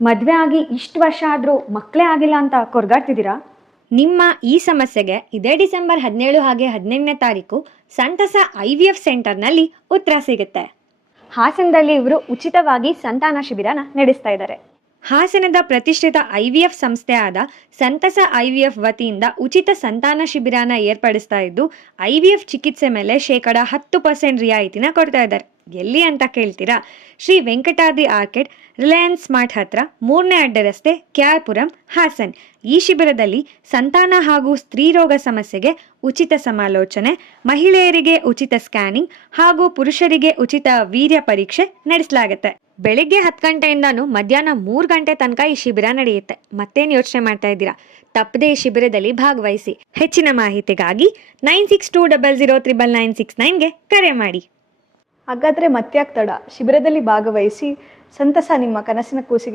ಮದುವೆ ಆಗಿ ಇಷ್ಟು ವರ್ಷ ಆದರೂ ಮಕ್ಕಳೇ ಆಗಿಲ್ಲ ಅಂತ ಕೊರ್ಗಾಡ್ತಿದ್ದೀರಾ? ನಿಮ್ಮ ಈ ಸಮಸ್ಯೆಗೆ ಇದೇ ಡಿಸೆಂಬರ್ ಹದಿನೇಳು ಹಾಗೆ ಹದಿನೆಂಟನೇ ತಾರೀಕು ಸಂತಸ ಐ ವಿ ಎಫ್ ಸೆಂಟರ್ನಲ್ಲಿ ಉತ್ತರ ಸಿಗುತ್ತೆ. ಹಾಸನದಲ್ಲಿ ಇವರು ಉಚಿತವಾಗಿ ಸಂತಾನ ಶಿಬಿರನ ನಡೆಸ್ತಾ ಇದ್ದಾರೆ. ಹಾಸನದ ಪ್ರತಿಷ್ಠಿತ ಐ ವಿ ಎಫ್ ಸಂಸ್ಥೆ ಆದ ಸಂತಸ ಐ ವಿ ಎಫ್ ವತಿಯಿಂದ ಉಚಿತ ಸಂತಾನ ಶಿಬಿರನ ಏರ್ಪಡಿಸ್ತಾ ಇದ್ದು ಐ ವಿ ಎಫ್ ಚಿಕಿತ್ಸೆ ಮೇಲೆ ಶೇಕಡ ಹತ್ತು ಪರ್ಸೆಂಟ್ ರಿಯಾಯಿತಿನ ಕೊಡ್ತಾ ಇದ್ದಾರೆ. ಎಲ್ಲಿ ಅಂತ ಕೇಳ್ತೀರಾ? ಶ್ರೀ ವೆಂಕಟಾದ್ರಿ ಆರ್ಕೆಡ್, ರಿಲಯನ್ಸ್ ಸ್ಮಾರ್ಟ್ ಹತ್ರ ಮೂರನೇ ಅಡ್ಡ ರಸ್ತೆ ಕ್ಯಾರ್ಪುರಂ, ಹಾಸನ್. ಈ ಶಿಬಿರದಲ್ಲಿ ಸಂತಾನ ಹಾಗೂ ಸ್ತ್ರೀರೋಗ ಸಮಸ್ಯೆಗೆ ಉಚಿತ ಸಮಾಲೋಚನೆ, ಮಹಿಳೆಯರಿಗೆ ಉಚಿತ ಸ್ಕ್ಯಾನಿಂಗ್ ಹಾಗೂ ಪುರುಷರಿಗೆ ಉಚಿತ ವೀರ್ಯ ಪರೀಕ್ಷೆ ನಡೆಸಲಾಗುತ್ತೆ. ಬೆಳಿಗ್ಗೆ ಹತ್ತು ಗಂಟೆಯಿಂದನೂ ಮಧ್ಯಾಹ್ನ ಮೂರು ಗಂಟೆ ತನಕ ಈ ಶಿಬಿರ ನಡೆಯುತ್ತೆ. ಮತ್ತೇನು ಯೋಚನೆ ಮಾಡ್ತಾ ಇದ್ದೀರಾ? ತಪ್ಪದೇ ಈ ಶಿಬಿರದಲ್ಲಿ ಭಾಗವಹಿಸಿ. ಹೆಚ್ಚಿನ ಮಾಹಿತಿಗಾಗಿ nine six two double zero triple nine six ನೈನ್ಗೆ ಕರೆ ಮಾಡಿ. ಹಾಗಾದರೆ ಮತ್ಯಾಕ್ ತಡ? ಶಿಬಿರದಲ್ಲಿ ಭಾಗವಹಿಸಿ ಸಂತಸ ನಿಮ್ಮ ಕನಸಿನ ಕೂಸಿಗೆ